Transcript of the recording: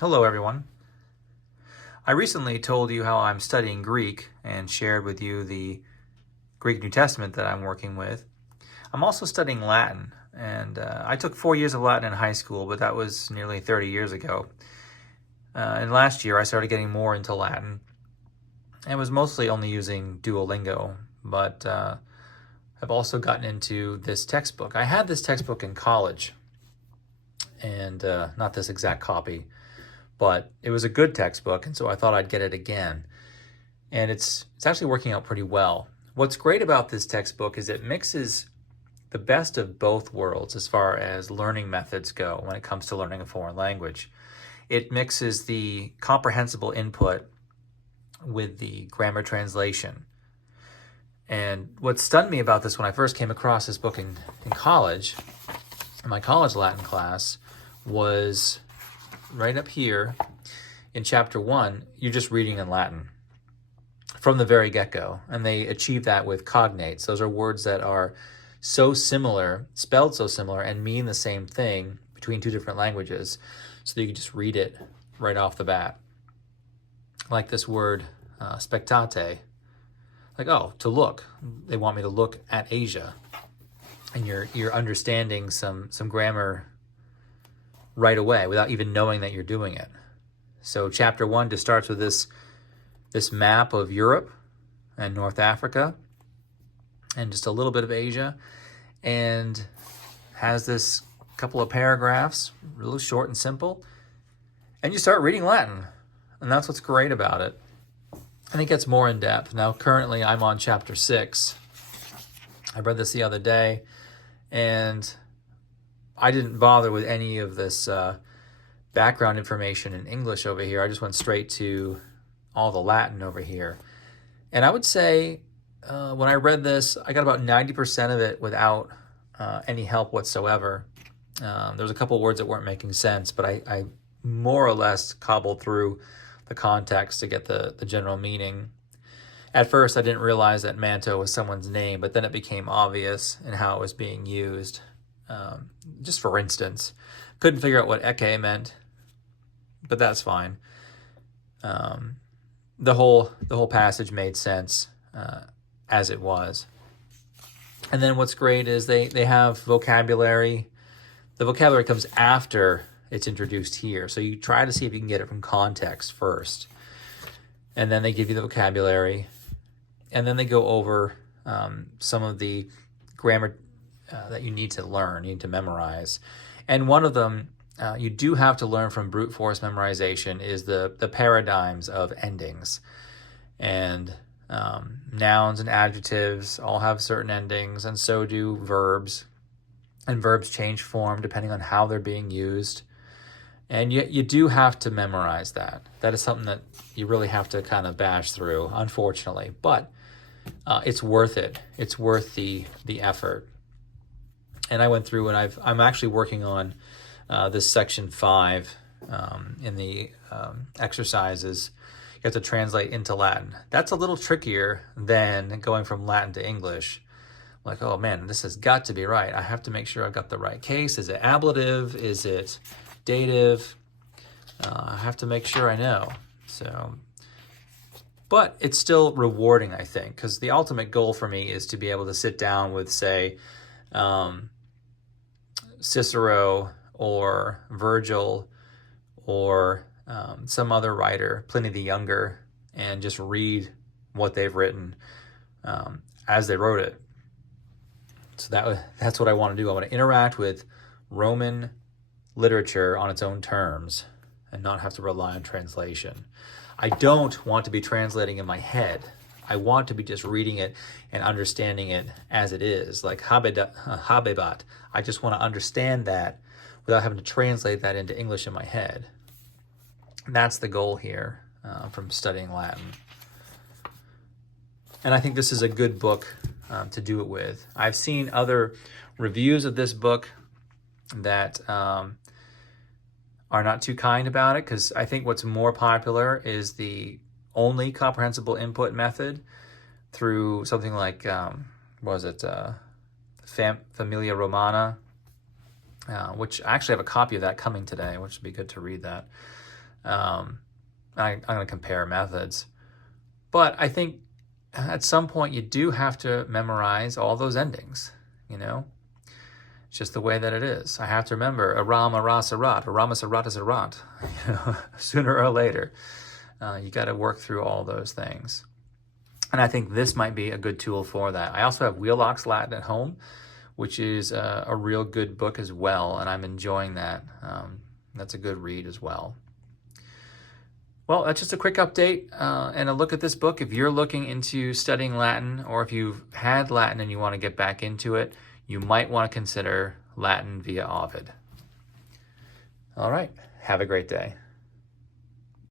Hello, everyone. I recently told you how I'm studying Greek and shared with you the Greek New Testament that I'm working with. I'm also studying Latin, and I took 4 years of Latin in high school, but that was nearly 30 years ago. And last year I started getting more into Latin and was mostly only using Duolingo, but I've also gotten into this textbook. I had this textbook in college, and not this exact copy, but it was a good textbook, and so I thought I'd get it again. And it's actually working out pretty well. What's great about this textbook is it mixes the best of both worlds as far as learning methods go when it comes to learning a foreign language. It mixes the comprehensible input with the grammar translation. And what stunned me about this when I first came across this book in college, in my college Latin class, was right up here in chapter 1, you're just reading in Latin from the very get-go. And they achieve that with cognates. Those are words that are so similar, spelled so similar, and mean the same thing between two different languages, so that you can just read it right off the bat. Like this word, spectate. Like, oh, to look. They want me to look at Asia. And you're understanding some grammar right away without even knowing that you're doing it. So chapter 1 just starts with this map of Europe and North Africa and just a little bit of Asia, and has this couple of paragraphs, really short and simple, and you start reading Latin. And that's what's great about it. And it gets more in depth. Now, currently I'm on chapter 6. I read this the other day, and I didn't bother with any of this background information in English over here. I just went straight to all the Latin over here. And I would say when I read this, I got about 90% of it without any help whatsoever. There was a couple words that weren't making sense, but I more or less cobbled through the context to get the general meaning. At first, I didn't realize that manto was someone's name, but then it became obvious in how it was being used. Just for instance, couldn't figure out what eke meant, but that's fine. The whole passage made sense as it was. And then what's great is they have vocabulary. The vocabulary comes after it's introduced here, so you try to see if you can get it from context first, and then they give you the vocabulary, and then they go over some of the grammar that you need to learn, you need to memorize. And one of them you do have to learn from brute force memorization is the paradigms of endings. And nouns and adjectives all have certain endings, and so do verbs. And verbs change form depending on how they're being used. And you do have to memorize that. That is something that you really have to kind of bash through, unfortunately. But it's worth it. It's worth the effort. And I went through, and I'm actually working on this section 5 in the exercises. You have to translate into Latin. That's a little trickier than going from Latin to English. Like, oh man, this has got to be right. I have to make sure I've got the right case. Is it ablative? Is it dative? I have to make sure I know. So, but it's still rewarding, I think, because the ultimate goal for me is to be able to sit down with, say, Cicero or Virgil or some other writer, Pliny the Younger, and just read what they've written as they wrote it. So that's what I want to do. I want to interact with Roman literature on its own terms and not have to rely on translation. I don't want to be translating in my head. I want to be just reading it and understanding it as it is, like habebat. I just want to understand that without having to translate that into English in my head. That's the goal here from studying Latin. And I think this is a good book to do it with. I've seen other reviews of this book that are not too kind about it, because I think what's more popular is the only comprehensible input method through something like, Familia Romana, which I actually have a copy of that coming today, which would be good to read that. I'm going to compare methods. But I think at some point you do have to memorize all those endings, you know? It's just the way that it is. I have to remember Aram, Aras, Arat, Aramas, Aratas, Arat. Sooner or later, you got to work through all those things. And I think this might be a good tool for that. I also have Wheelock's Latin at home, which is a real good book as well, and I'm enjoying that. That's a good read as well. Well, that's just a quick update and a look at this book. If you're looking into studying Latin, or if you've had Latin and you want to get back into it, you might want to consider Latin via Ovid. All right, have a great day.